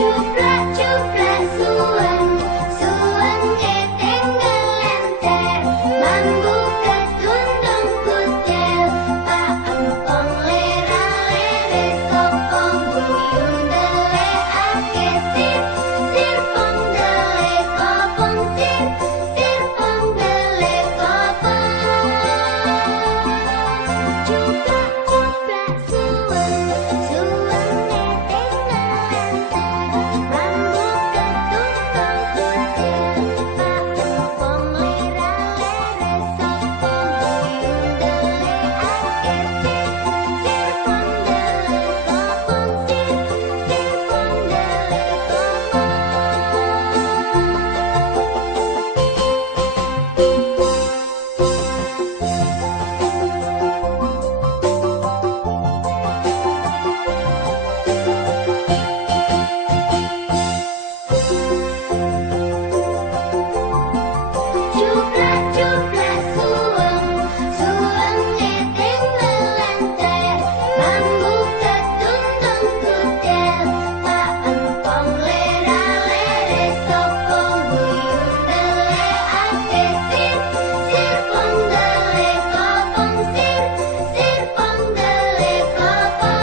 Cuplak-cuplak suweng, suweng ngeteng ngelenter, mambu ketundung kutil, Pak Empong lera-lere sopong buyung delekake sir, sirpong delek kopong sir, sirpong delek kopong. Cuplak-cuplak suweng, suweng ngeteng ngelenter, mambu ketundung kutil, Pak Empong lera-lere sopong buyung delekake sir, sirpong delek kopong sir, sirpong delek Cuplak-cuplak suweng, suweng ngeteng ngelenter, mambu ketundung kutil, Pak Empong lera-lere sopong buyung delekake sir, sirpong delek kopong sir, sirpong delek kopong.